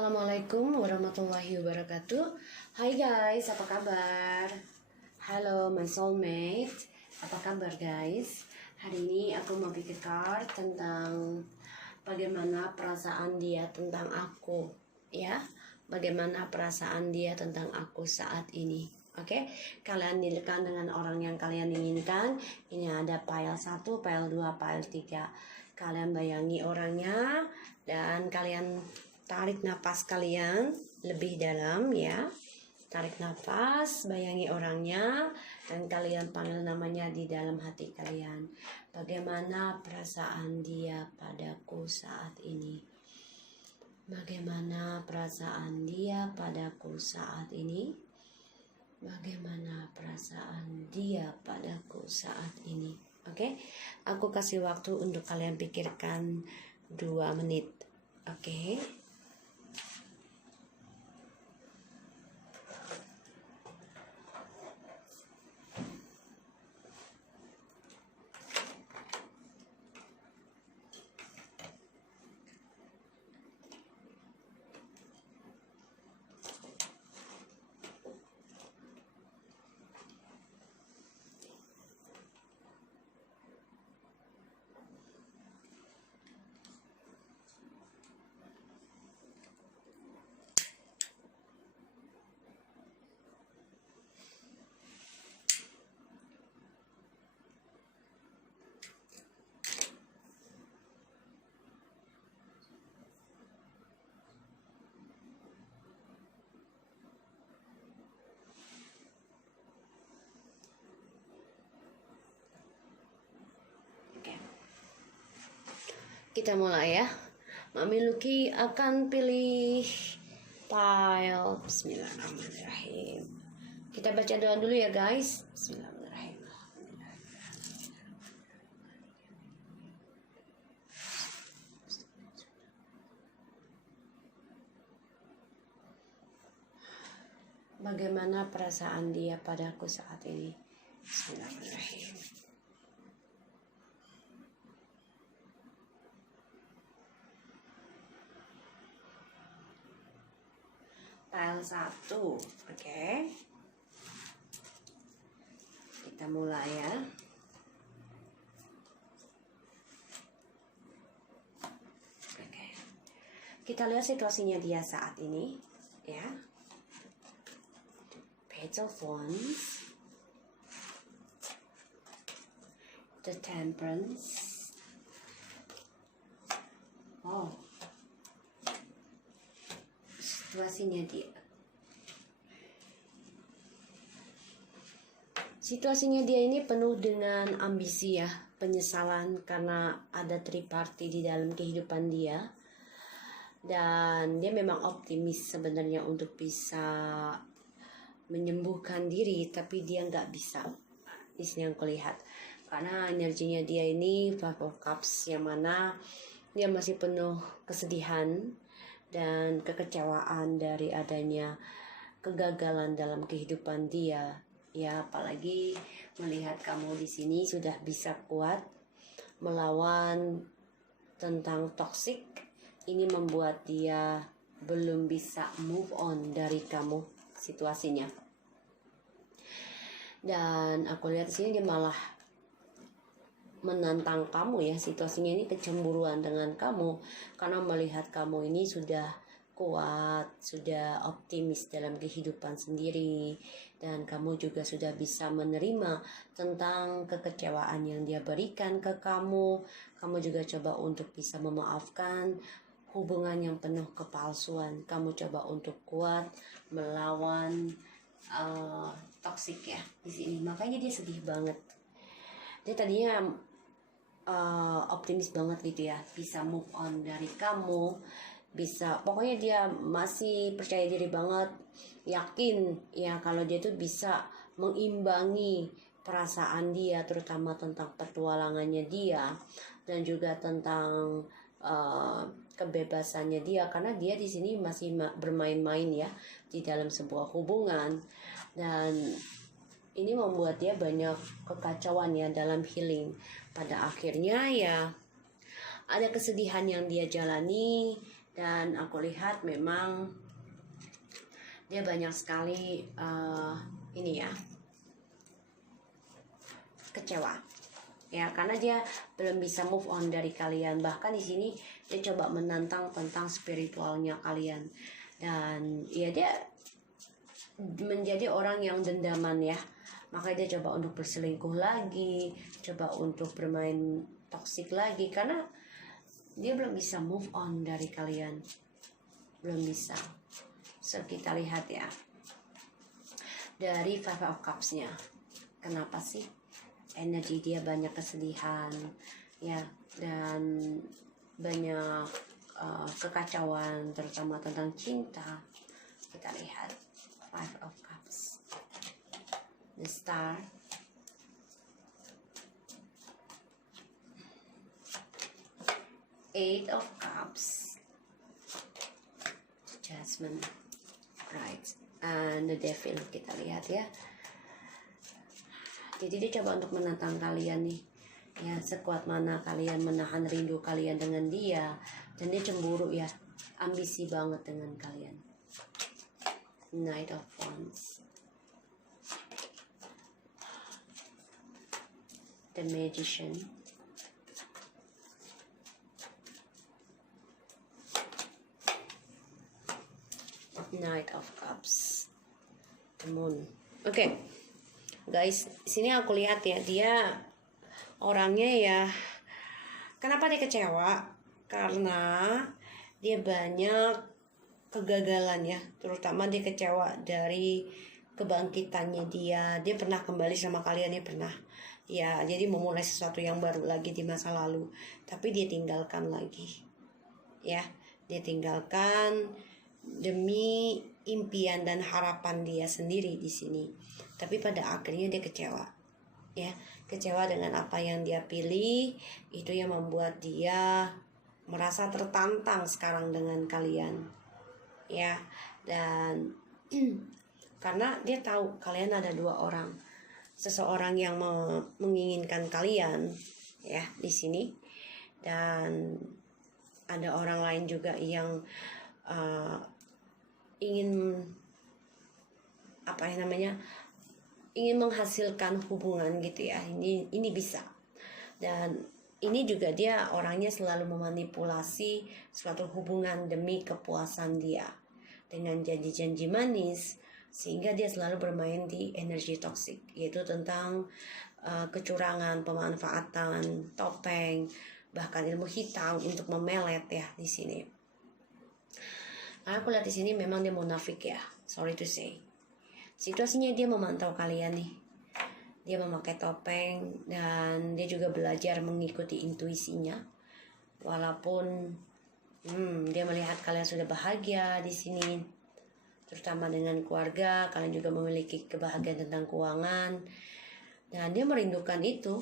Assalamualaikum warahmatullahi wabarakatuh. Hai guys, apa kabar? Halo my soulmate, apa kabar guys? Hari ini aku mau bikin card tentang bagaimana perasaan dia tentang aku, ya. Bagaimana perasaan dia tentang aku saat ini. Oke, kalian dealkan dengan orang yang kalian inginkan. Ini ada pile 1, pile 2, pile 3. Kalian bayangi orangnya dan kalian tarik nafas kalian lebih dalam ya. Tarik nafas, bayangi orangnya dan kalian panggil namanya di dalam hati kalian. Bagaimana perasaan dia padaku saat ini? Bagaimana perasaan dia padaku saat ini? Bagaimana perasaan dia padaku saat ini? Oke, aku kasih waktu untuk kalian pikirkan 2 menit. Oke. Kita mulai ya. Mami Luki akan pilih pile. Bismillahirrahmanirrahim. Kita baca doa dulu ya guys. Bismillahirrahmanirrahim. Bagaimana perasaan dia padaku saat ini? Bismillahirrahmanirrahim. Pile 1, oke. Kita mulai ya. Oke. Kita lihat situasinya dia saat ini, ya. Page of Wands, the Temperance. Oh. Situasinya dia ini penuh dengan ambisi ya, penyesalan karena ada triparty di dalam kehidupan dia, dan dia memang optimis sebenarnya untuk bisa menyembuhkan diri, tapi dia nggak bisa. Di sini yang kulihat karena energinya dia ini Five of Cups, yang mana dia masih penuh kesedihan dan kekecewaan dari adanya kegagalan dalam kehidupan dia ya. Apalagi melihat kamu di sini sudah bisa kuat melawan tentang toxic, ini membuat dia belum bisa move on dari kamu situasinya. Dan aku lihat di sini dia malah menantang kamu ya, situasinya ini kecemburuan dengan kamu karena melihat kamu ini sudah kuat, sudah optimis dalam kehidupan sendiri, dan kamu juga sudah bisa menerima tentang kekecewaan yang dia berikan ke kamu. Kamu juga coba untuk bisa memaafkan hubungan yang penuh kepalsuan. Kamu coba untuk kuat melawan toksik ya di sini. Makanya dia sedih banget. Dia tadinya optimis banget gitu ya, bisa move on dari kamu, bisa, pokoknya dia masih percaya diri banget, yakin ya kalau dia tuh bisa mengimbangi perasaan dia, terutama tentang petualangannya dia dan juga tentang kebebasannya dia, karena dia di sini masih bermain-main ya di dalam sebuah hubungan, dan ini membuat dia banyak kekacauan ya dalam healing. Pada akhirnya ya ada kesedihan yang dia jalani dan aku lihat memang dia banyak sekali ini ya, kecewa ya, karena dia belum bisa move on dari kalian. Bahkan di sini dia coba menantang tentang spiritualnya kalian, dan ya dia menjadi orang yang dendaman ya, makanya dia coba untuk berselingkuh lagi, coba untuk bermain toksik lagi, karena dia belum bisa move on dari kalian, belum bisa. So kita lihat ya dari Five of Cups-nya, kenapa sih energi dia banyak kesedihan ya, dan banyak kekacauan terutama tentang cinta. Kita lihat Five of Cups, the Star, Eight of Cups, Judgment, right, and the Devil. Kita lihat ya, jadi dia coba untuk menantang kalian nih ya, sekuat mana kalian menahan rindu kalian dengan dia, dan dia cemburu ya, ambisi banget dengan kalian. Knight of Wands, the Magician, Knight of Cups, the Moon. Oke. Guys, sini aku lihat ya, dia orangnya ya, kenapa dia kecewa? Karena dia banyak kegagalan ya, terutama dia kecewa dari kebangkitannya dia. Dia pernah kembali sama kalian ya, pernah ya, jadi memulai sesuatu yang baru lagi di masa lalu, tapi dia tinggalkan lagi ya, dia tinggalkan demi impian dan harapan dia sendiri di sini. Tapi pada akhirnya dia kecewa ya, kecewa dengan apa yang dia pilih. Itu yang membuat dia merasa tertantang sekarang dengan kalian ya, dan karena dia tahu kalian ada dua orang, seseorang yang menginginkan kalian ya di sini, dan ada orang lain juga yang ingin apa ya namanya, ingin menghasilkan hubungan gitu ya. Ini bisa, dan ini juga dia orangnya selalu memanipulasi suatu hubungan demi kepuasan dia dengan janji-janji manis, sehingga dia selalu bermain di energi toksik, yaitu tentang kecurangan, pemanfaatan, topeng, bahkan ilmu hitam untuk memelet ya di sini. Karena aku lihat di sini memang dia munafik ya, sorry to say. Situasinya dia memantau kalian nih, dia memakai topeng, dan dia juga belajar mengikuti intuisinya. Walaupun dia melihat kalian sudah bahagia di sini, terutama dengan keluarga, kalian juga memiliki kebahagiaan tentang keuangan, dan dia merindukan itu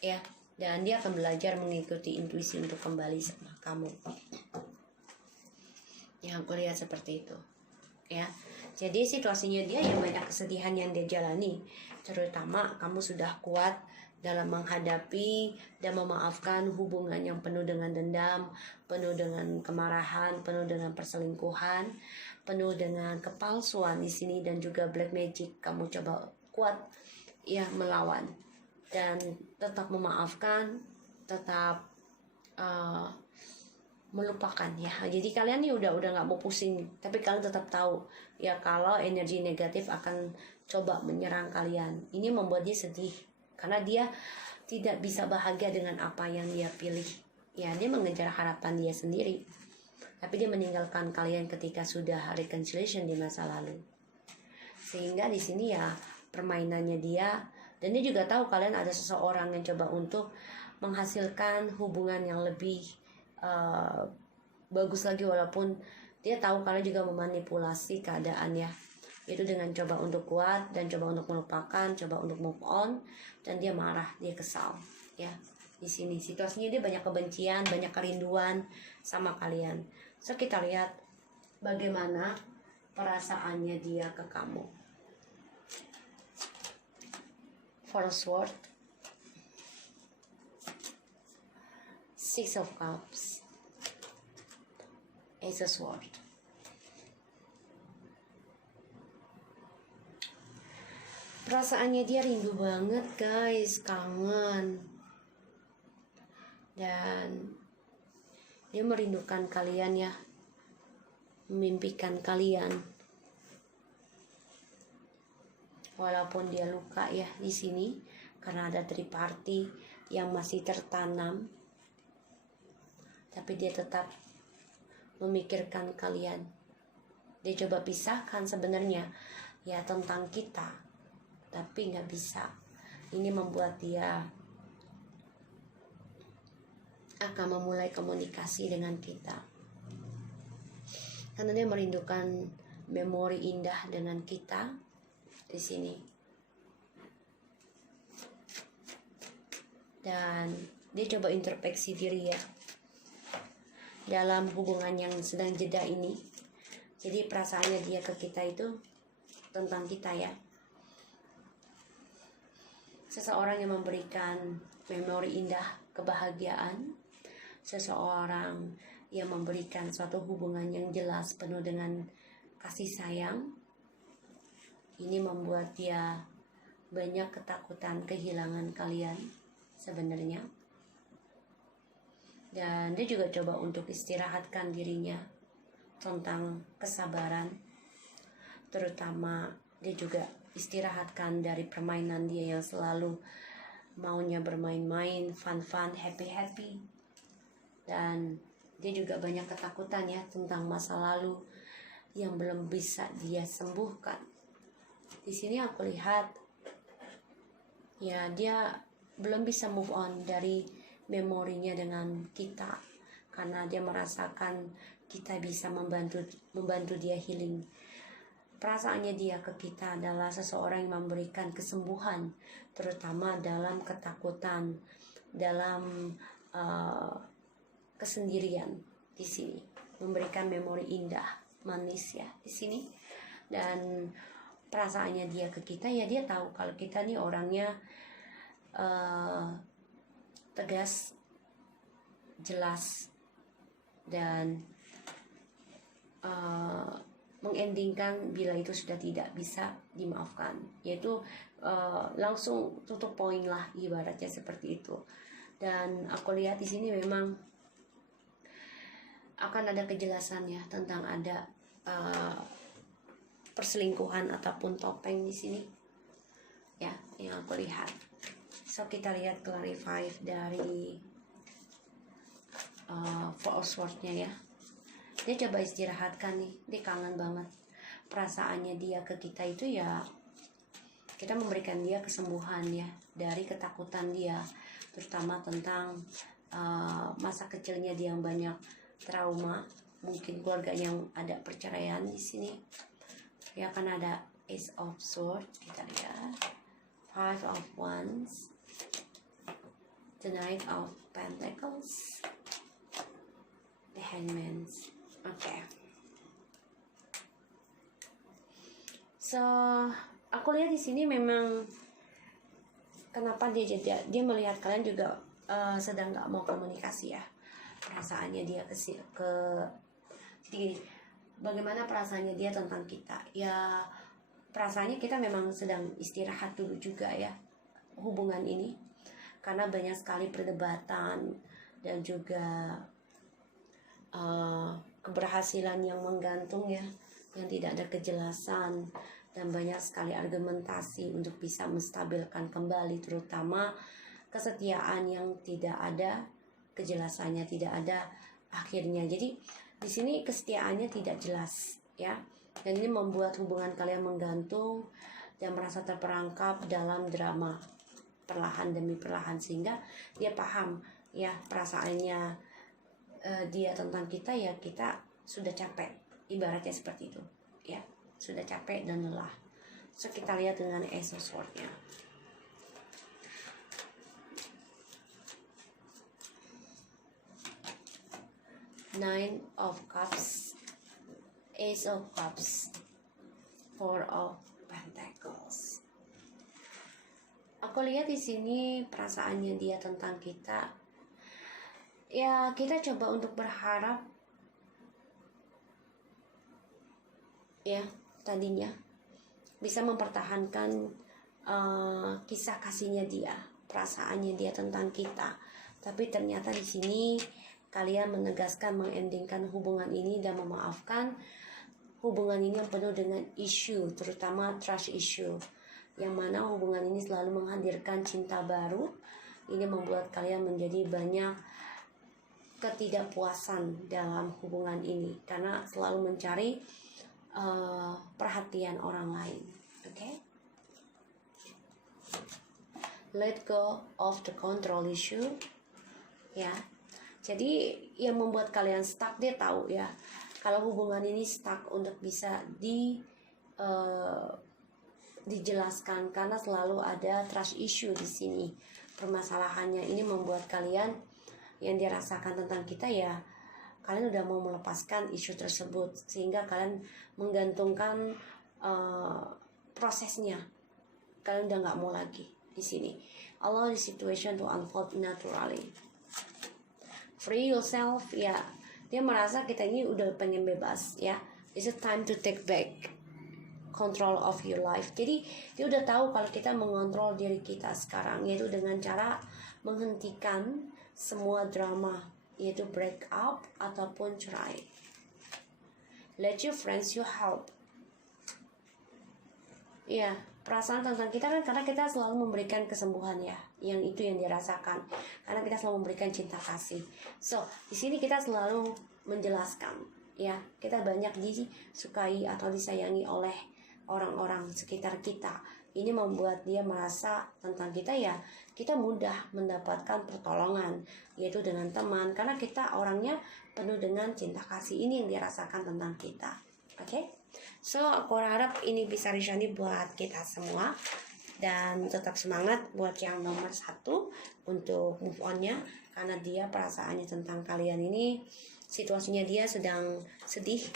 ya, dan dia akan belajar mengikuti intuisi untuk kembali sama kamu. Yang aku lihat seperti itu ya. Jadi situasinya dia yang banyak kesedihan yang dia jalani, terutama kamu sudah kuat dalam menghadapi dan memaafkan hubungan yang penuh dengan dendam, penuh dengan kemarahan, penuh dengan perselingkuhan, penuh dengan kepalsuan di sini, dan juga black magic. Kamu coba kuat ya melawan dan tetap memaafkan, tetap melupakan ya. Jadi kalian nih udah nggak mau pusing, tapi kalian tetap tahu ya kalau energi negatif akan coba menyerang kalian. Ini membuat dia sedih karena dia tidak bisa bahagia dengan apa yang dia pilih ya. Dia mengejar harapan dia sendiri, tapi dia meninggalkan kalian ketika sudah reconciliation di masa lalu. Sehingga di sini ya permainannya dia, dan dia juga tahu kalian ada seseorang yang coba untuk menghasilkan hubungan yang lebih bagus lagi, walaupun dia tahu kalian juga memanipulasi keadaan ya, itu dengan coba untuk kuat dan coba untuk melupakan, coba untuk move on, dan dia marah, dia kesal ya. Di sini situasinya dia banyak kebencian, banyak kerinduan sama kalian. So kita lihat bagaimana perasaannya dia ke kamu. Four of Swords, Six of Cups, Ace of Swords. Perasaannya dia rindu banget guys, kangen. Dan dia merindukan kalian ya, memimpikan kalian. Walaupun dia luka ya di sini karena ada triparty yang masih tertanam, tapi dia tetap memikirkan kalian. Dia coba pisahkan sebenarnya ya tentang kita, tapi nggak bisa. Ini membuat dia akan memulai komunikasi dengan kita, karena dia merindukan memori indah dengan kita di sini. Dan dia coba introspeksi diri ya dalam hubungan yang sedang jeda ini. Jadi perasaannya dia ke kita itu tentang kita ya. Seseorang yang memberikan memori indah, kebahagiaan. Seseorang yang memberikan suatu hubungan yang jelas penuh dengan kasih sayang. Ini membuat dia banyak ketakutan kehilangan kalian sebenarnya. Dan dia juga coba untuk istirahatkan dirinya tentang kesabaran. Terutama dia juga istirahatkan dari permainan dia yang selalu maunya bermain-main, fun-fun, happy-happy. Dan dia juga banyak ketakutan ya tentang masa lalu yang belum bisa dia sembuhkan. Di sini aku lihat ya dia belum bisa move on dari memorinya dengan kita, karena dia merasakan kita bisa membantu dia healing. Perasaannya dia ke kita adalah seseorang yang memberikan kesembuhan, terutama dalam ketakutan, dalam kesendirian di sini, memberikan memori indah, manis ya di sini. Dan perasaannya dia ke kita ya, dia tahu kalau kita nih orangnya tegas, jelas, dan mengendingkan bila itu sudah tidak bisa dimaafkan, yaitu langsung tutup poin lah, ibaratnya seperti itu. Dan aku lihat di sini memang akan ada kejelasan ya tentang ada perselingkuhan ataupun topeng di sini ya yang aku lihat. So kita lihat clarify dari Four of Swords-nya ya. Dia coba istirahatkan nih, dia kangen banget. Perasaannya dia ke kita itu ya, kita memberikan dia kesembuhan ya dari ketakutan dia, terutama tentang masa kecilnya dia yang banyak trauma, mungkin keluarga yang ada perceraian di sini. Ya kan ada Ace of Swords, kita lihat Five of Wands, the Knight of Pentacles, the Hangman. Oke. So aku lihat di sini memang kenapa dia melihat kalian juga sedang nggak mau komunikasi ya. Perasaannya dia jadi bagaimana perasaannya dia tentang kita ya. Perasaannya kita memang sedang istirahat dulu juga ya hubungan ini, karena banyak sekali perdebatan dan juga keberhasilan yang menggantung ya, yang tidak ada kejelasan, dan banyak sekali argumentasi untuk bisa menstabilkan kembali, terutama kesetiaan yang tidak ada kejelasannya, tidak ada akhirnya. Jadi di sini kesetiaannya tidak jelas ya, dan ini membuat hubungan kalian menggantung dan merasa terperangkap dalam drama perlahan demi perlahan, sehingga dia paham ya perasaannya dia tentang kita ya, kita sudah capek, ibaratnya seperti itu ya, sudah capek dan lelah. So kita lihat dengan Ace of Swords-nya. Nine of Cups, Ace of Cups, Four of Pentacles. Aku lihat di sini perasaannya dia tentang kita. Ya, kita coba untuk berharap ya tadinya bisa mempertahankan kisah kasihnya dia, perasaannya dia tentang kita. Tapi ternyata di sini kalian menegaskan, mengendingkan hubungan ini dan memaafkan hubungan ini yang penuh dengan isu, terutama trust issue, yang mana hubungan ini selalu menghadirkan cinta baru. Ini membuat kalian menjadi banyak ketidakpuasan dalam hubungan ini karena selalu mencari perhatian orang lain. Okay? Let go of the control issue. Ya, jadi yang membuat kalian stuck, dia tahu ya kalau hubungan ini stuck untuk bisa dijelaskan karena selalu ada trust issue di sini. Permasalahannya ini membuat kalian yang dirasakan tentang kita ya, kalian udah mau melepaskan isu tersebut sehingga kalian menggantungkan prosesnya. Kalian udah nggak mau lagi di sini. Allow the situation to unfold naturally. Free yourself, ya. Dia merasa kita ini udah pengen bebas, ya. It's a time to take back control of your life. Jadi dia udah tahu kalau kita mengontrol diri kita sekarang, yaitu dengan cara menghentikan semua drama, yaitu break up ataupun cerai. Let your friends you help. Ya, perasaan tentang kita kan karena kita selalu memberikan kesembuhan ya, yang itu yang dirasakan karena kita selalu memberikan cinta kasih. So di sini kita selalu menjelaskan ya, kita banyak disukai atau disayangi oleh orang-orang sekitar kita. Ini membuat dia merasa tentang kita ya, kita mudah mendapatkan pertolongan, yaitu dengan teman, karena kita orangnya penuh dengan cinta kasih. Ini yang dirasakan tentang kita. Oke? So aku harap ini bisa resonate buat kita semua. Dan tetap semangat buat yang nomor 1 untuk move on-nya, karena dia perasaannya tentang kalian ini, situasinya dia sedang sedih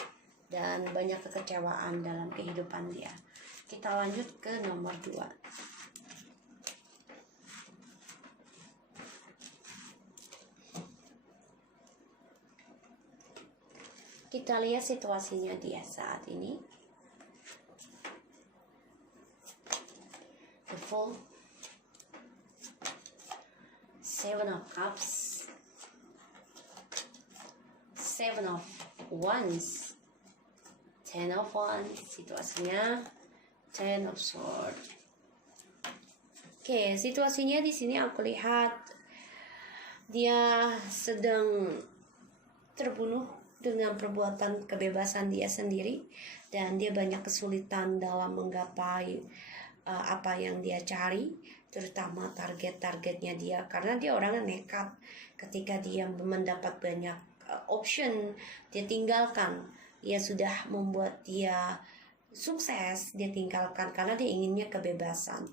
dan banyak kekecewaan dalam kehidupan dia. Kita lanjut ke nomor 2. Kita lihat situasinya dia saat ini. The Fool, 7 of Cups, 7 of Wands, 10 of Wands, situasinya 10 of Swords. Oke, situasinya di sini aku lihat dia sedang terbunuh dengan perbuatan kebebasan dia sendiri, dan dia banyak kesulitan dalam menggapai apa yang dia cari, terutama target-targetnya dia, karena dia orangnya nekat. Ketika dia mendapat banyak option, dia tinggalkan. Ia sudah membuat dia sukses, dia tinggalkan karena dia inginnya kebebasan.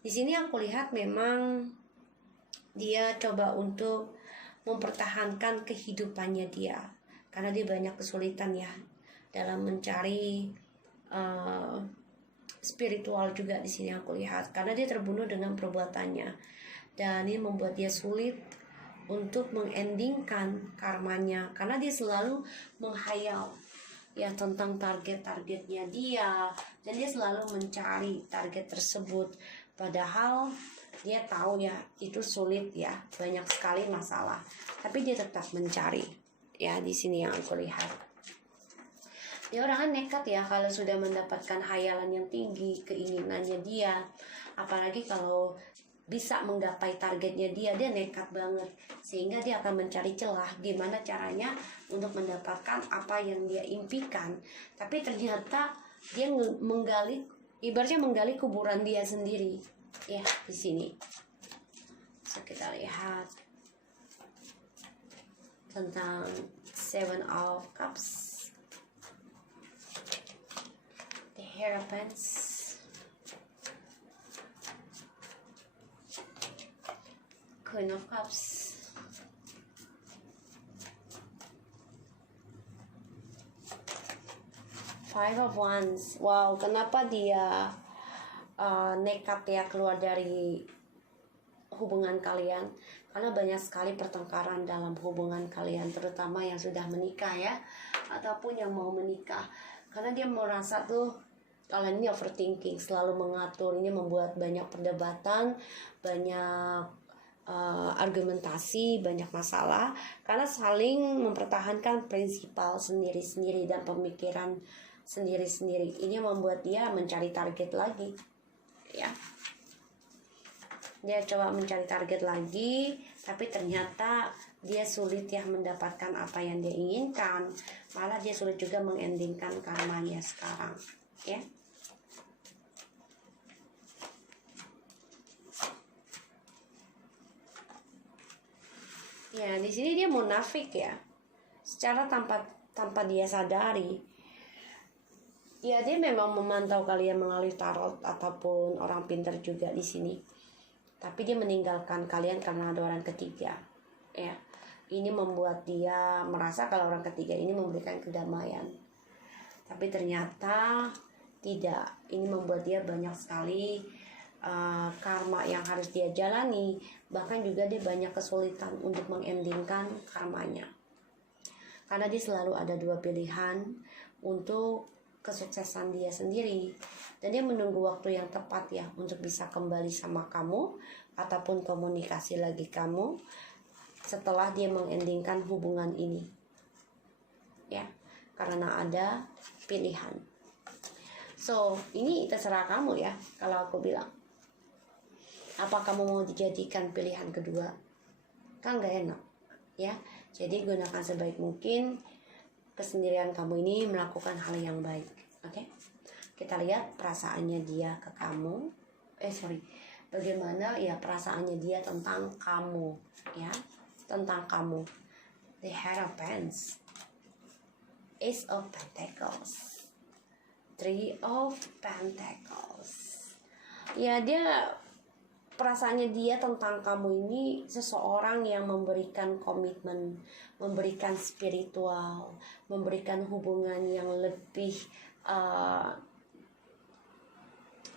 Di sini aku lihat memang dia coba untuk mempertahankan kehidupannya dia, karena dia banyak kesulitan ya dalam mencari spiritual juga di sini aku lihat, karena dia terbunuh dengan perbuatannya, dan ini membuat dia sulit untuk mengendingkan karmanya, karena dia selalu menghayal ya tentang target-targetnya dia, dan dia selalu mencari target tersebut, padahal dia tahu ya itu sulit ya, banyak sekali masalah, tapi dia tetap mencari ya. Di sini yang aku lihat dia orangnya nekat ya kalau sudah mendapatkan hayalan yang tinggi, keinginannya dia, apalagi kalau bisa menggapai targetnya dia nekat banget, sehingga dia akan mencari celah gimana caranya untuk mendapatkan apa yang dia impikan. Tapi ternyata dia menggali, ibaratnya menggali kuburan dia sendiri ya di sini. So, kita lihat tentang 7 of Cups, the Hierophants, Queen of Cups, Five of Wands. Wow, kenapa dia nekat ya keluar dari hubungan kalian? Karena banyak sekali pertengkaran dalam hubungan kalian, terutama yang sudah menikah ya, ataupun yang mau menikah. Karena dia merasa tuh kalian ini overthinking, selalu mengatur, ini membuat banyak perdebatan, banyak argumentasi, banyak masalah, karena saling mempertahankan prinsipal sendiri-sendiri dan pemikiran sendiri-sendiri. Ini membuat dia mencari target lagi, ya. Dia coba mencari target lagi, tapi ternyata dia sulit ya mendapatkan apa yang dia inginkan. Malah dia sulit juga mengendingkan karmanya sekarang, ya. Ya, di sini dia munafik ya. Secara tanpa dia sadari. Ya, dia memang memantau kalian melalui tarot ataupun orang pintar juga di sini. Tapi dia meninggalkan kalian karena ada orang ketiga. Ya. Ini membuat dia merasa kalau orang ketiga ini memberikan kedamaian. Tapi ternyata tidak. Ini membuat dia banyak sekali karma yang harus dia jalani. Bahkan juga dia banyak kesulitan untuk mengendingkan karmanya. Karena dia selalu ada dua pilihan untuk kesuksesan dia sendiri. Dan dia menunggu waktu yang tepat ya untuk bisa kembali sama kamu ataupun komunikasi lagi kamu setelah dia mengendingkan hubungan ini. Ya, karena ada pilihan. So, ini terserah kamu ya kalau aku bilang. Apa kamu mau dijadikan pilihan kedua? Kan gak enak, ya. Jadi gunakan sebaik mungkin kesendirian kamu ini melakukan hal yang baik, oke? Kita lihat perasaannya dia ke kamu. Bagaimana ya perasaannya dia tentang kamu, ya? Tentang kamu. The Hierophant, Ace of Pentacles, Three of Pentacles. Ya, dia perasaannya dia tentang kamu ini seseorang yang memberikan komitmen, memberikan spiritual, memberikan hubungan yang lebih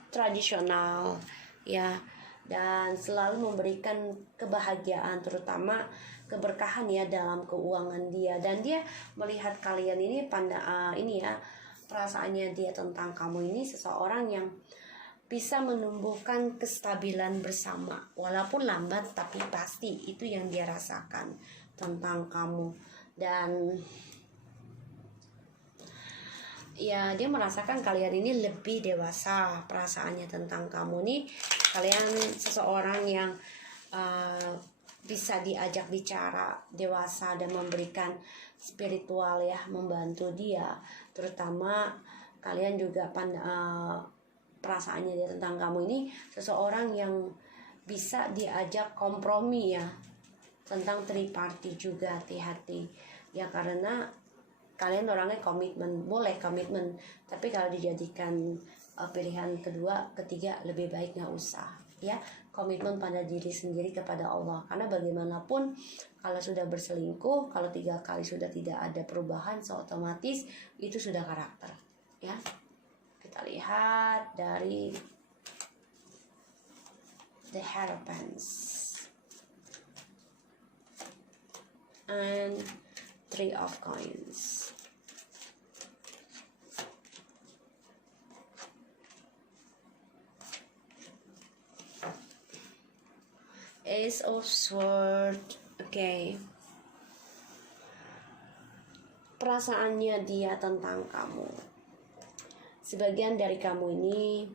tradisional, ya, dan selalu memberikan kebahagiaan, terutama keberkahan ya dalam keuangan dia. Dan dia melihat kalian ini perasaannya dia tentang kamu ini seseorang yang bisa menumbuhkan kestabilan bersama, walaupun lambat tapi pasti. Itu yang dia rasakan tentang kamu. Dan ya, dia merasakan kalian ini lebih dewasa. Perasaannya tentang kamu nih, kalian seseorang yang bisa diajak bicara, dewasa, dan memberikan spiritual ya, membantu dia. Terutama kalian juga perasaannya dia tentang kamu ini seseorang yang bisa diajak kompromi ya, tentang triparty juga. Hati-hati ya, karena kalian orangnya komitmen, boleh komitmen, tapi kalau dijadikan pilihan kedua, ketiga, lebih baik nggak usah ya. Komitmen pada diri sendiri kepada Allah, karena bagaimanapun kalau sudah berselingkuh, kalau 3 kali sudah tidak ada perubahan, otomatis itu sudah karakter ya. Kita lihat dari The Hierophant and Three of Coins. Ace of Swords. Okay. Perasaannya dia tentang kamu. Sebagian dari kamu ini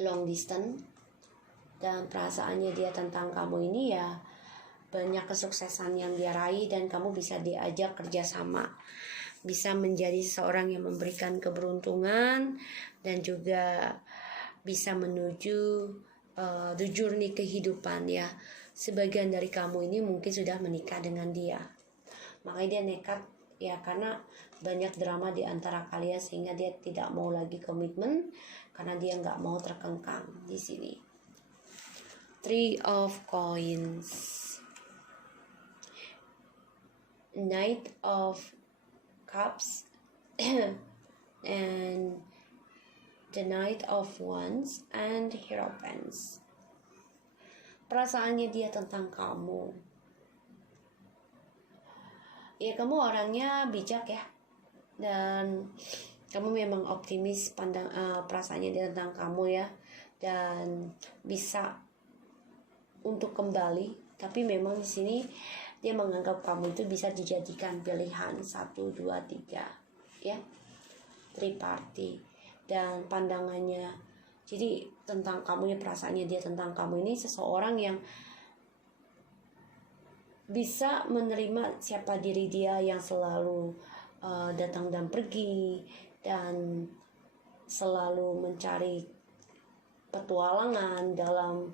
long distance, dan perasaannya dia tentang kamu ini ya banyak kesuksesan yang dia raih, dan kamu bisa diajak kerjasama, bisa menjadi seseorang yang memberikan keberuntungan, dan juga bisa menuju journey kehidupan ya. Sebagian dari kamu ini mungkin sudah menikah dengan dia, makanya dia nekat ya, karena banyak drama di antara kalian sehingga dia tidak mau lagi komitmen karena dia nggak mau terkengkang di sini. Three of Coins, Knight of Cups, and the Knight of Wands and Hierophant. Perasaannya dia tentang kamu. Ya, kamu orangnya bijak ya, dan kamu memang optimis perasaannya dia tentang kamu ya, dan bisa untuk kembali. Tapi memang di sini dia menganggap kamu itu bisa dijadikan pilihan 1, 2, 3 ya, triparty. Dan pandangannya jadi tentang kamu ya, perasaannya dia tentang kamu ini seseorang yang bisa menerima siapa diri dia, yang selalu datang dan pergi, dan selalu mencari petualangan dalam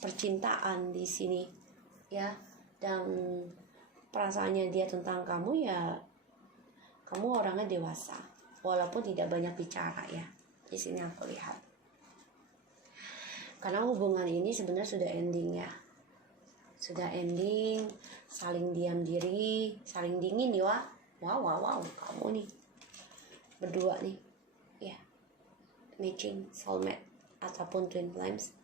percintaan di sini ya. Dan perasaannya dia tentang kamu ya, kamu orangnya dewasa walaupun tidak banyak bicara ya. Di sini aku lihat, karena hubungan ini sebenarnya sudah ending ya, sudah ending, saling diam diri, saling dingin ya. Wow, kamu nih berdua nih ya, matching soulmate ataupun twin flames.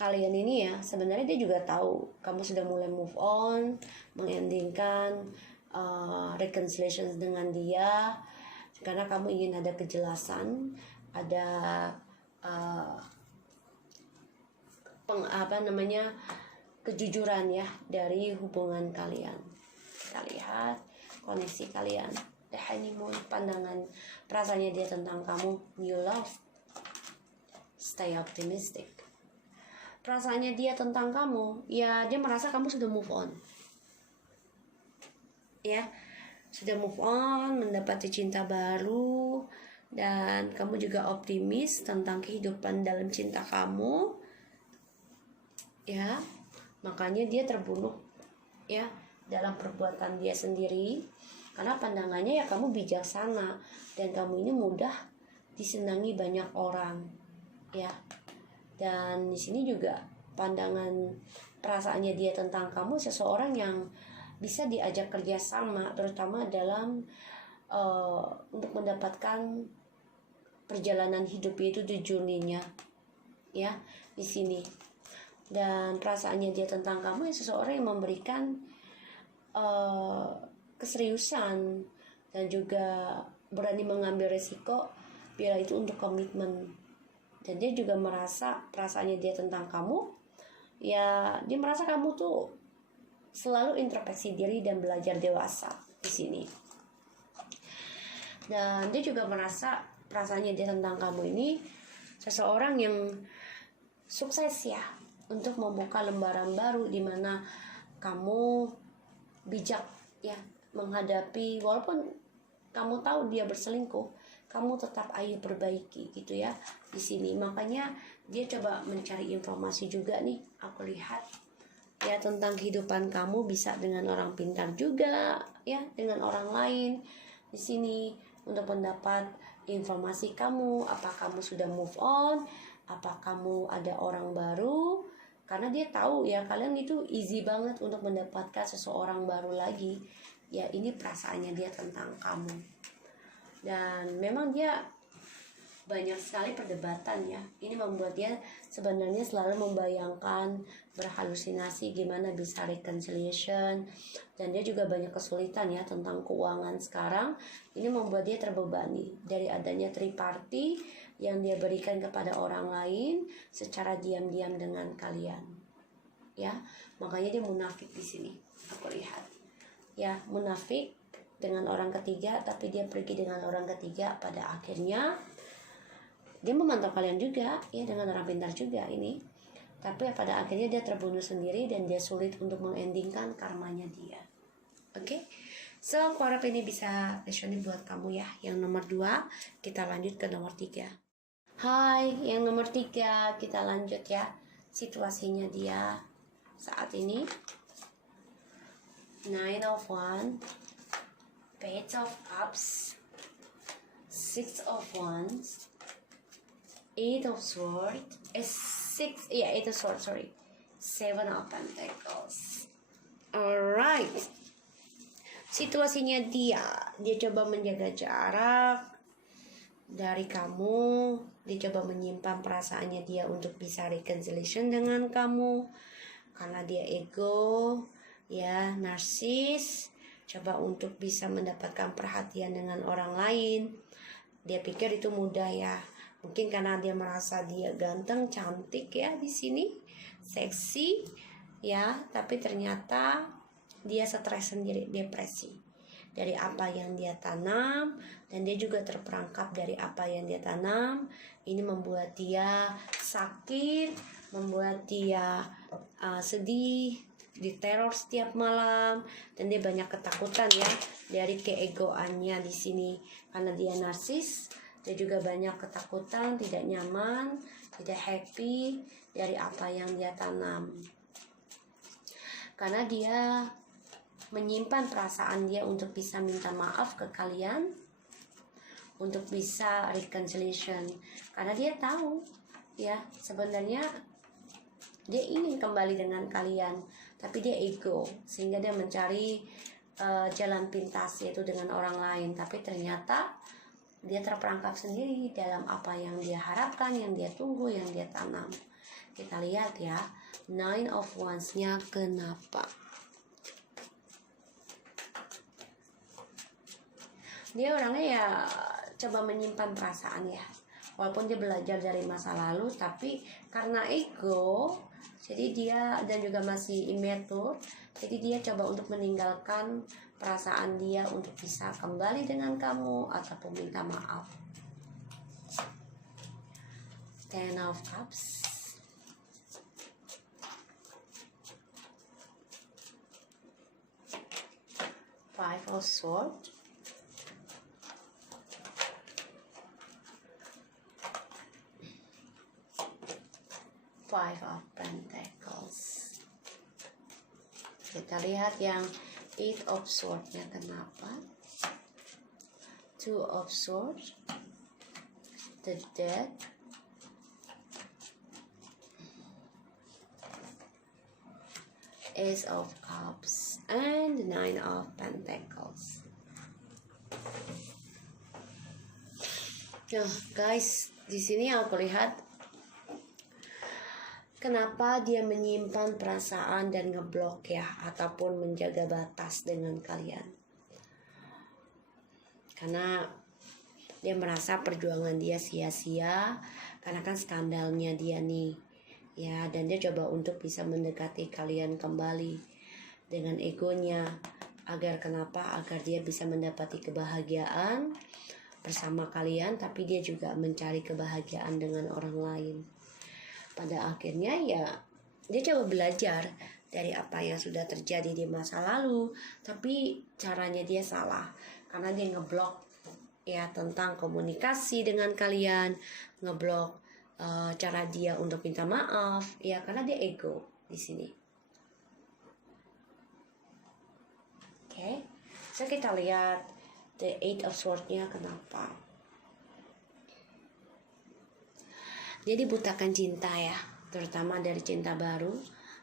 Kalian ini ya, sebenarnya dia juga tahu kamu sudah mulai move on, mengendingkan reconciliation dengan dia, karena kamu ingin ada kejelasan, ada kejujuran ya dari hubungan kalian. Kita lihat koneksi kalian, the honeymoon, pandangan perasaannya dia tentang kamu, new love, stay optimistic. Perasaannya dia tentang kamu ya, dia merasa kamu sudah move on ya, sudah move on, mendapati cinta baru, dan kamu juga optimis tentang kehidupan dalam cinta kamu ya. Makanya dia terbunuh ya dalam perbuatan dia sendiri, karena pandangannya ya kamu bijaksana dan kamu ini mudah disenangi banyak orang ya. Dan di sini juga pandangan perasaannya dia tentang kamu seseorang yang bisa diajak kerjasama, terutama dalam untuk mendapatkan perjalanan hidup itu di journey-nya ya di sini. Dan perasaannya dia tentang kamu ya seseorang yang memberikan keseriusan dan juga berani mengambil resiko bila itu untuk komitmen. Dan dia juga merasa perasaannya dia tentang kamu ya, dia merasa kamu tuh selalu introspeksi diri dan belajar dewasa di sini. Dan dia juga merasa perasaannya dia tentang kamu ini seseorang yang sukses ya untuk membuka lembaran baru, di mana kamu bijak ya menghadapi, walaupun kamu tahu dia berselingkuh, kamu tetap ayo perbaiki gitu ya di sini. Makanya dia coba mencari informasi juga nih, aku lihat ya, tentang kehidupan kamu, bisa dengan orang pintar juga ya, dengan orang lain di sini, untuk mendapat informasi kamu, apa kamu sudah move on, apa kamu ada orang baru. Karena dia tahu ya kalian itu easy banget untuk mendapatkan seseorang baru lagi ya. Ini perasaannya dia tentang kamu. Dan memang dia banyak sekali perdebatan ya. Ini membuat dia sebenarnya selalu membayangkan, berhalusinasi gimana bisa reconciliation. Dan dia juga banyak kesulitan ya tentang keuangan sekarang. Ini membuat dia terbebani dari adanya triparty yang dia berikan kepada orang lain secara diam-diam dengan kalian ya. Makanya dia munafik di sini, aku lihat ya, munafik dengan orang ketiga, tapi dia pergi dengan orang ketiga. Pada akhirnya dia memantau kalian juga ya, dengan orang pintar juga ini, tapi pada akhirnya dia terbunuh sendiri dan dia sulit untuk mengendingkan karmanya dia. Oke, so aku harap ini bisa resonate buat kamu ya. Yang nomor 2, kita lanjut ke nomor 3. Hai, yang nomor 3 kita lanjut ya. Situasinya dia saat ini, 9 of Wands, Page of Cups, 6 of Wands, 8 of Swords, 8 of Swords, 7 of Pentacles. Alright, situasinya dia coba menjaga jarak dari kamu, dia coba menyimpan perasaannya dia untuk bisa reconciliation dengan kamu, karena dia ego ya, narsis, coba untuk bisa mendapatkan perhatian dengan orang lain. Dia pikir itu mudah ya. Mungkin karena dia merasa dia ganteng, cantik ya di sini, seksi ya, tapi ternyata dia stres sendiri, depresi dari apa yang dia tanam, dan dia juga terperangkap dari apa yang dia tanam. Ini membuat dia sakit, membuat dia sedih, diteror setiap malam, dan dia banyak ketakutan ya dari keegoannya di sini. Karena dia narsis, dia juga banyak ketakutan, tidak nyaman, tidak happy dari apa yang dia tanam. Karena dia menyimpan perasaan dia untuk bisa minta maaf ke kalian, untuk bisa reconciliation, karena dia tahu ya sebenarnya dia ingin kembali dengan kalian, tapi dia ego sehingga dia mencari jalan pintas, yaitu dengan orang lain. Tapi ternyata dia terperangkap sendiri dalam apa yang dia harapkan, yang dia tunggu, yang dia tanam. Kita lihat ya, 9 of Wands-nya kenapa. Dia orangnya ya coba menyimpan perasaan ya, walaupun dia belajar dari masa lalu, tapi karena ego, jadi dia, dan juga masih immature, jadi dia coba untuk meninggalkan perasaan dia untuk bisa kembali dengan kamu ataupun minta maaf. 10 of Cups, Five of Swords, Five of Pentacles. Kita lihat yang 8 of Swords-nya kenapa. 2 of Swords, the Death, Ace of Cups, and 9 of Pentacles. Nah, guys, di sini aku lihat kenapa dia menyimpan perasaan dan ngeblok ya, ataupun menjaga batas dengan kalian. Karena dia merasa perjuangan dia sia-sia, karena kan skandalnya dia nih ya, dan dia coba untuk bisa mendekati kalian kembali dengan egonya, agar kenapa? Agar dia bisa mendapati kebahagiaan bersama kalian, tapi dia juga mencari kebahagiaan dengan orang lain. Pada akhirnya ya dia coba belajar dari apa yang sudah terjadi di masa lalu, tapi caranya dia salah karena dia ngeblok ya tentang komunikasi dengan kalian, ngeblok cara dia untuk minta maaf ya, karena dia ego di sini. Oke, so kita lihat the 8 of Swords-nya kenapa. Dia dibutakan cinta ya, terutama dari cinta baru.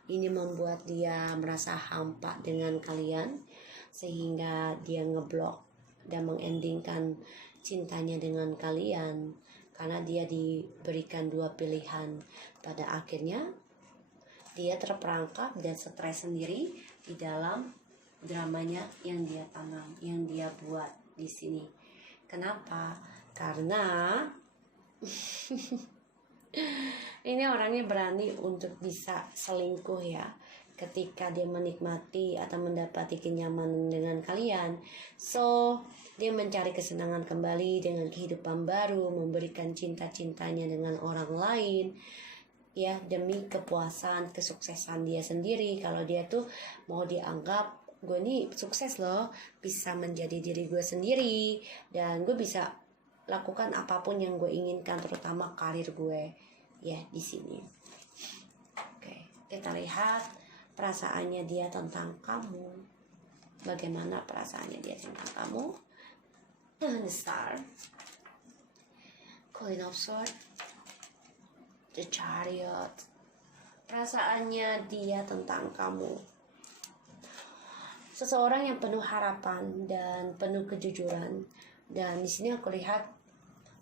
Ini membuat dia merasa hampa dengan kalian, sehingga dia ngeblok dan mengendingkan cintanya dengan kalian. Karena dia diberikan dua pilihan. Pada akhirnya dia terperangkap dan stres sendiri di dalam dramanya yang dia tanam, yang dia buat di sini. Kenapa? Karena ini orangnya berani untuk bisa selingkuh ya, ketika dia menikmati atau mendapati kenyamanan dengan kalian. So dia mencari kesenangan kembali dengan kehidupan baru, memberikan cinta-cintanya dengan orang lain ya, demi kepuasan, kesuksesan dia sendiri. Kalau dia tuh mau dianggap, gue nih sukses loh, bisa menjadi diri gue sendiri, dan gue bisa lakukan apapun yang gue inginkan, terutama karir gue ya di sini. Oke, kita lihat perasaannya dia tentang kamu. Bagaimana perasaannya dia tentang kamu? The Star, Queen of Swords, The Chariot. Perasaannya dia tentang kamu, seseorang yang penuh harapan dan penuh kejujuran. Dan di sini aku lihat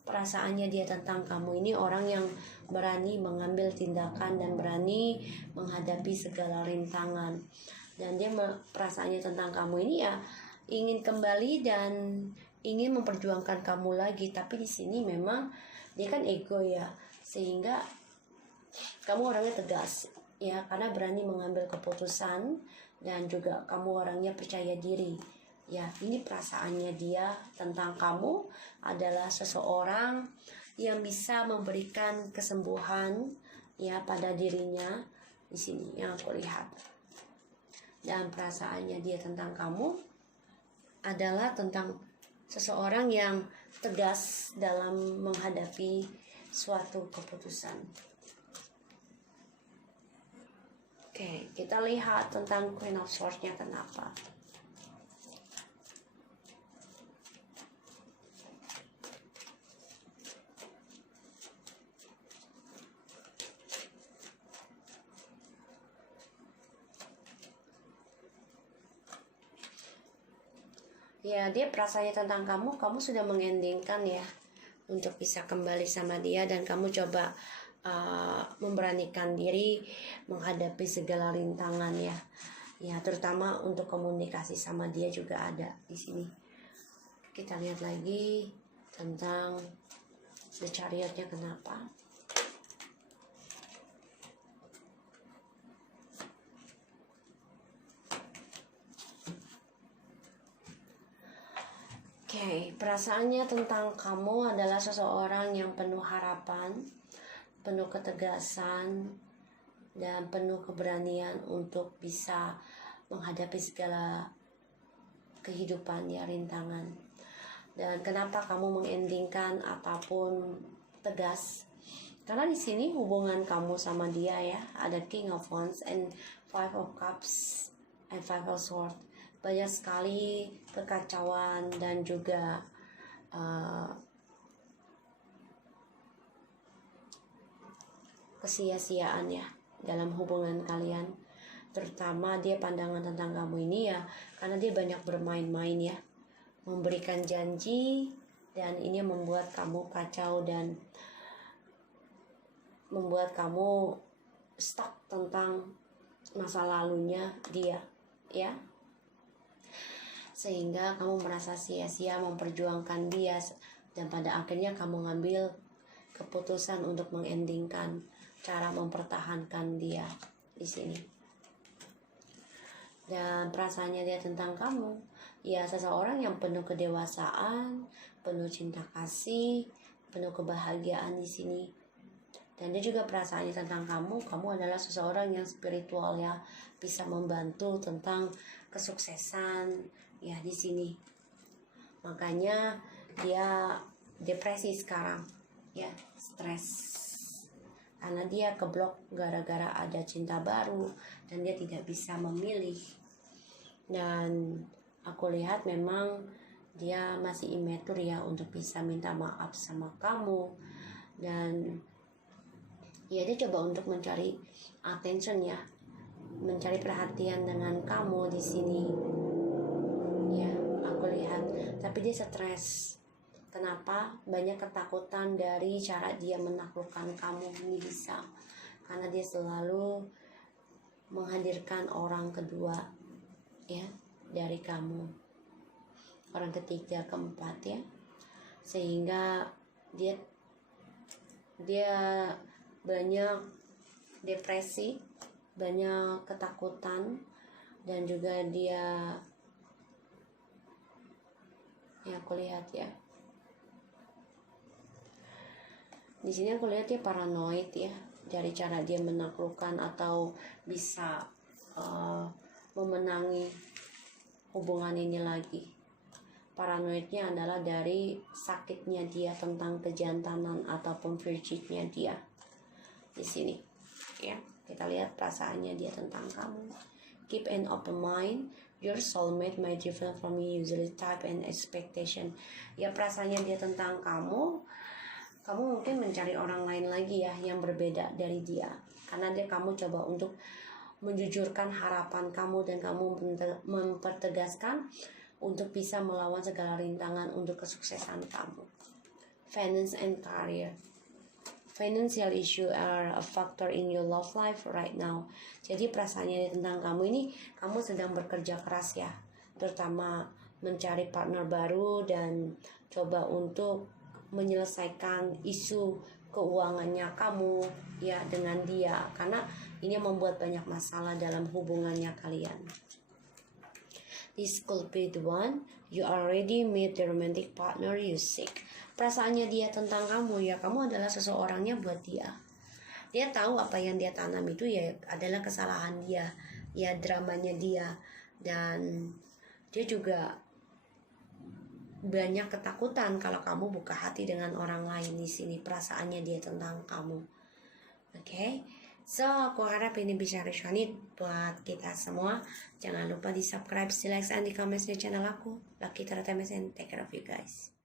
perasaannya dia tentang kamu ini orang yang berani mengambil tindakan dan berani menghadapi segala rintangan. Dan dia perasaannya tentang kamu ini ya ingin kembali dan ingin memperjuangkan kamu lagi. Tapi di sini memang dia kan ego ya, sehingga kamu orangnya tegas ya, karena berani mengambil keputusan, dan juga kamu orangnya percaya diri ya. Ini perasaannya dia tentang kamu adalah seseorang yang bisa memberikan kesembuhan ya pada dirinya di sini yang aku lihat. Dan perasaannya dia tentang kamu adalah tentang seseorang yang tegas dalam menghadapi suatu keputusan. Oke, kita lihat tentang Queen of Swords-nya kenapa. Ya, dia perasaannya tentang kamu sudah mengendingkan ya, untuk bisa kembali sama dia, dan kamu coba memberanikan diri menghadapi segala rintangan ya. Ya, terutama untuk komunikasi sama dia juga ada di sini. Kita lihat lagi tentang The Chariot-nya kenapa. Oke, perasaannya tentang kamu adalah seseorang yang penuh harapan, penuh ketegasan, dan penuh keberanian untuk bisa menghadapi segala kehidupan ya, rintangan. Dan kenapa kamu mengendingkan apapun tegas? Karena di sini hubungan kamu sama dia ya, ada King of Wands and Five of Cups and Five of Swords. Banyak sekali kekacauan dan juga kesia-siaan ya dalam hubungan kalian. Terutama dia pandangan tentang kamu ini ya, karena dia banyak bermain-main ya, memberikan janji, dan ini membuat kamu kacau dan membuat kamu stuck tentang masa lalunya dia ya, sehingga kamu merasa sia-sia memperjuangkan dia, dan pada akhirnya kamu ngambil keputusan untuk mengendingkan cara mempertahankan dia di sini. Dan perasaannya dia tentang kamu ya, seseorang yang penuh kedewasaan, penuh cinta kasih, penuh kebahagiaan di sini. Dan dia juga perasaannya tentang kamu adalah seseorang yang spiritual ya, bisa membantu tentang kesuksesan ya di sini. Makanya dia depresi sekarang ya, stres, karena dia keblok gara-gara ada cinta baru dan dia tidak bisa memilih. Dan aku lihat memang dia masih immature ya untuk bisa minta maaf sama kamu, dan ya dia coba untuk mencari attention ya, mencari perhatian dengan kamu di sini ya, aku lihat. Tapi dia stres. Kenapa? Banyak ketakutan dari cara dia menaklukkan kamu ini bisa, karena dia selalu menghadirkan orang kedua ya dari kamu, orang ketiga, keempat ya, sehingga dia banyak depresi, banyak ketakutan, dan juga dia ya, aku lihat ya di sini, aku lihat dia paranoid ya dari cara dia menaklukkan atau bisa memenangi hubungan ini lagi. Paranoidnya adalah dari sakitnya dia tentang kejantanan ataupun virginnya dia di sini ya. Kita lihat perasaannya dia tentang kamu. Keep an open mind. Your soulmate might differ from you usually type and expectation. Ya, perasaannya dia tentang kamu mungkin mencari orang lain lagi ya yang berbeda dari dia, karena kamu coba untuk menjujurkan harapan kamu, dan kamu mempertegaskan untuk bisa melawan segala rintangan untuk kesuksesan kamu. Finance and career. Financial issue are a factor in your love life right now. Jadi perasaannya tentang kamu ini, kamu sedang bekerja keras ya, terutama mencari partner baru dan coba untuk menyelesaikan isu keuangannya kamu ya dengan dia, karena ini membuat banyak masalah dalam hubungannya kalian. This could be the one you already meet the romantic partner you seek. Perasaannya dia tentang kamu ya, kamu adalah seseorangnya buat dia. Dia tahu apa yang dia tanam itu ya adalah kesalahan dia, ya dramanya dia, dan dia juga banyak ketakutan kalau kamu buka hati dengan orang lain. Di sini perasaannya dia tentang kamu. Oke, so aku harap ini bisa resonate buat kita semua. Jangan lupa di subscribe, di like, dan di comment di channel aku. Lucky Tarot MSN, take care of you guys.